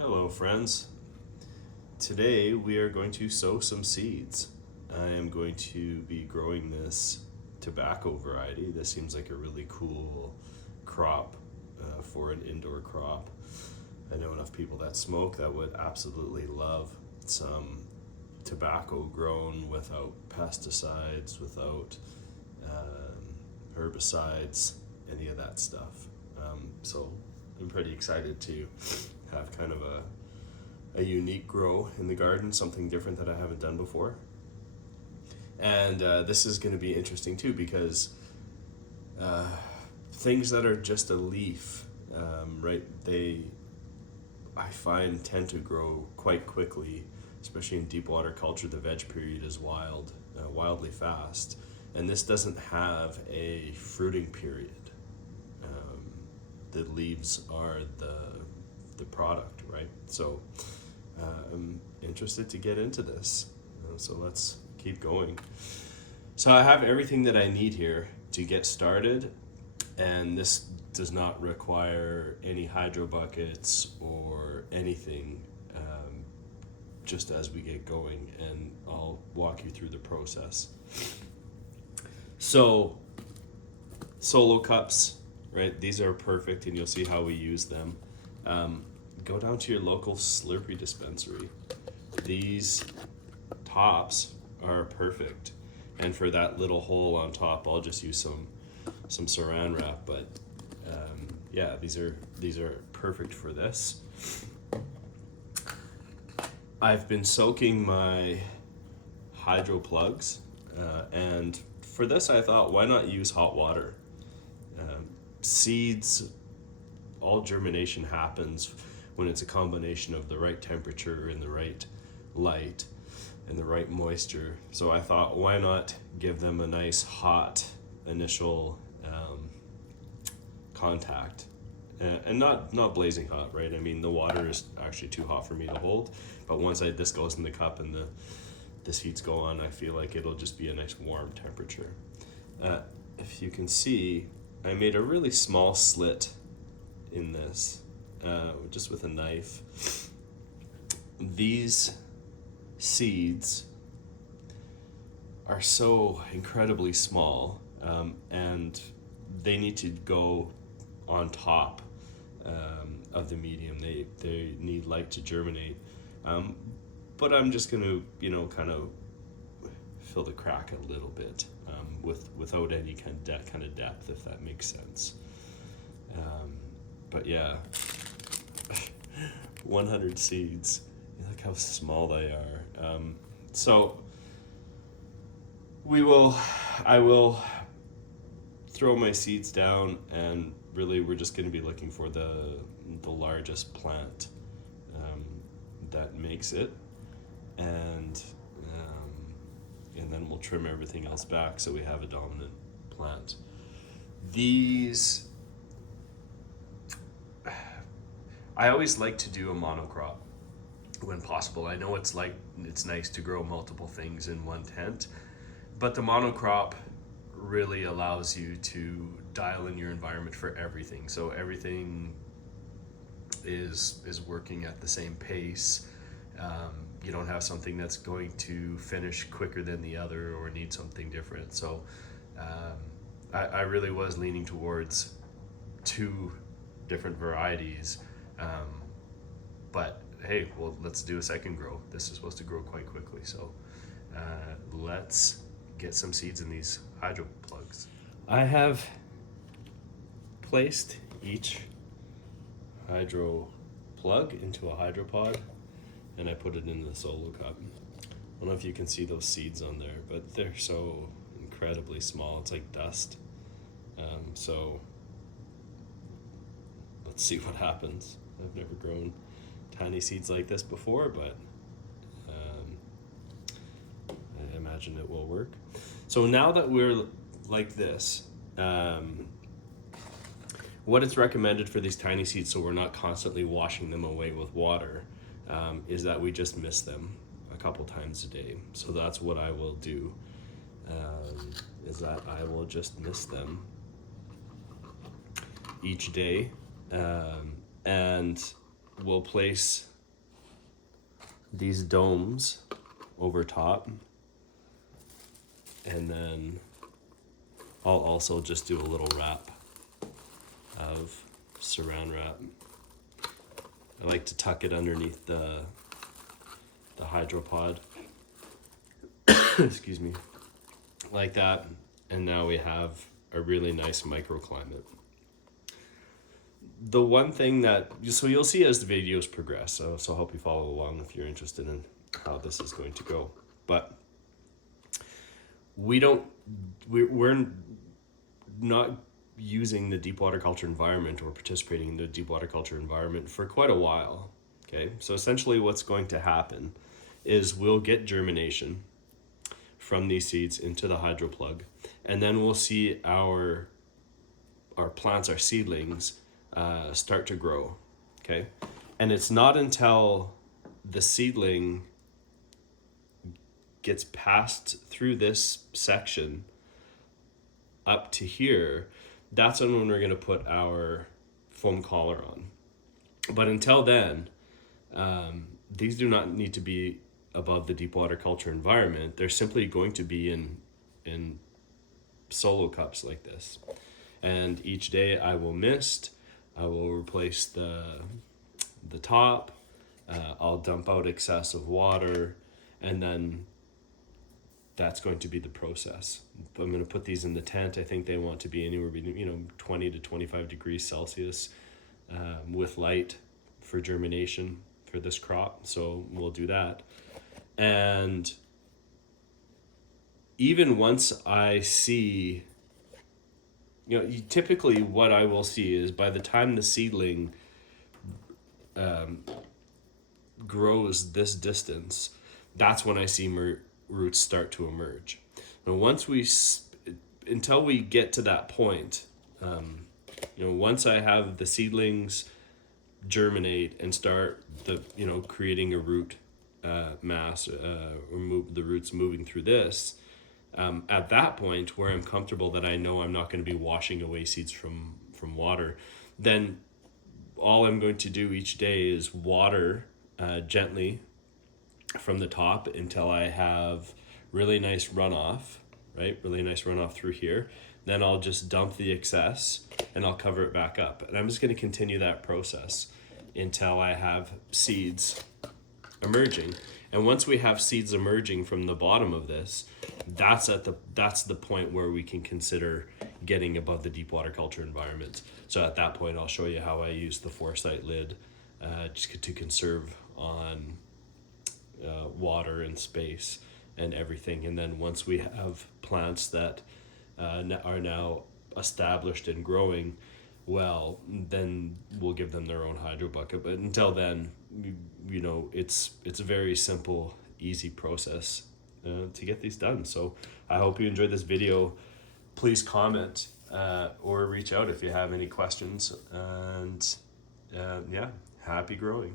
Hello friends. Today we are going to sow some seeds. I am going to be growing this tobacco variety. This seems like a really cool crop for an indoor crop. I know enough people that smoke that would absolutely love some tobacco grown without pesticides, without herbicides, any of that stuff. So I'm pretty excited to have kind of a unique grow in the garden, something different that I haven't done before. And this is going to be interesting too because things that are just a leaf, right, I find tend to grow quite quickly, especially in deep water culture. The veg period is wildly fast, and this doesn't have a fruiting period. The leaves are the product, right? So I'm interested to get into this. So let's keep going. So I have everything that I need here to get started, and this does not require any hydro buckets or anything, just as we get going, and I'll walk you through the process. So solo cups, right? These are perfect, and you'll see how we use them. Go down to your local Slurpee dispensary. These tops are perfect, and for that little hole on top, I'll just use some saran wrap. But yeah, these are perfect for this. I've been soaking my Hydroplugs, and for this I thought, why not use hot water? Seeds, all germination happens when it's a combination of the right temperature and the right light and the right moisture. So I thought, why not give them a nice hot initial contact, and not blazing hot, right? I mean, the water is actually too hot for me to hold, but once this goes in the cup and the seeds go on, I feel like it'll just be a nice warm temperature. If you can see, I made a really small slit in this, just with a knife. These seeds are so incredibly small, and they need to go on top of the medium. They need light to germinate, but I'm just going to, kind of fill the crack a little bit, without any kind of depth, if that makes sense. But yeah, 100 seeds. Look how small they are. So I will throw my seeds down, and really we're just going to be looking for the largest plant that makes it, and then we'll trim everything else back so we have a dominant plant. These, I always like to do a monocrop when possible. I know it's nice to grow multiple things in one tent, but the monocrop really allows you to dial in your environment for everything. So everything is working at the same pace. You don't have something that's going to finish quicker than the other or need something different. So I really was leaning towards 2 different varieties. But hey, well, let's do a second grow. This is supposed to grow quite quickly. So let's get some seeds in these Hydroplugs. I have placed each hydro plug into a hydropod, and I put it into the solo cup. I don't know if you can see those seeds on there, but they're so incredibly small. It's like dust. So let's see what happens. I've never grown tiny seeds like this before, but I imagine it will work. So now that we're like this, what it's recommended for these tiny seeds, so we're not constantly washing them away with water, is that we just mist them a couple times a day. So that's what I will do, is that I will just mist them each day, and we'll place these domes over top, and then I'll also just do a little wrap of saran wrap. I like to tuck it underneath the hydropod. Excuse me. Like that. And now we have a really nice microclimate. The one thing that, so you'll see as the videos progress, so I hope you follow along if you're interested in how this is going to go. But we're not using the deep water culture environment or participating in the deep water culture environment for quite a while. Okay, so essentially what's going to happen is we'll get germination from these seeds into the hydroplug, and then we'll see our plants, our seedlings, start to grow. Okay, and it's not until the seedling gets passed through this section up to here, that's when we're going to put our foam collar on. But until then, these do not need to be above the deep water culture environment. They're simply going to be in solo cups like this. And each day I will mist, I will replace the top, I'll dump out excessive water, and then that's going to be the process. I'm going to put these in the tent. I think they want to be anywhere between 20 to 25 degrees Celsius with light for germination for this crop. So we'll do that. And even once I see, typically what I will see is by the time the seedling grows this distance, that's when I see roots start to emerge. And until we get to that point, once I have the seedlings germinate and start creating a root mass, or move the roots moving through this, at that point where I'm comfortable that I know I'm not going to be washing away seeds from water, then all I'm going to do each day is water gently from the top until I have really nice runoff, right? Really nice runoff through here. Then I'll just dump the excess and I'll cover it back up. And I'm just going to continue that process until I have seeds emerging. And once we have seeds emerging from the bottom of this, that's the point where we can consider getting above the deep water culture environment. So at that point, I'll show you how I use the foresight lid just to conserve on water and space and everything. And then once we have plants that are now established and growing well, then we'll give them their own hydro bucket. But until then, it's a very simple, easy process to get these done. So I hope you enjoyed this video. Please comment or reach out if you have any questions. And happy growing.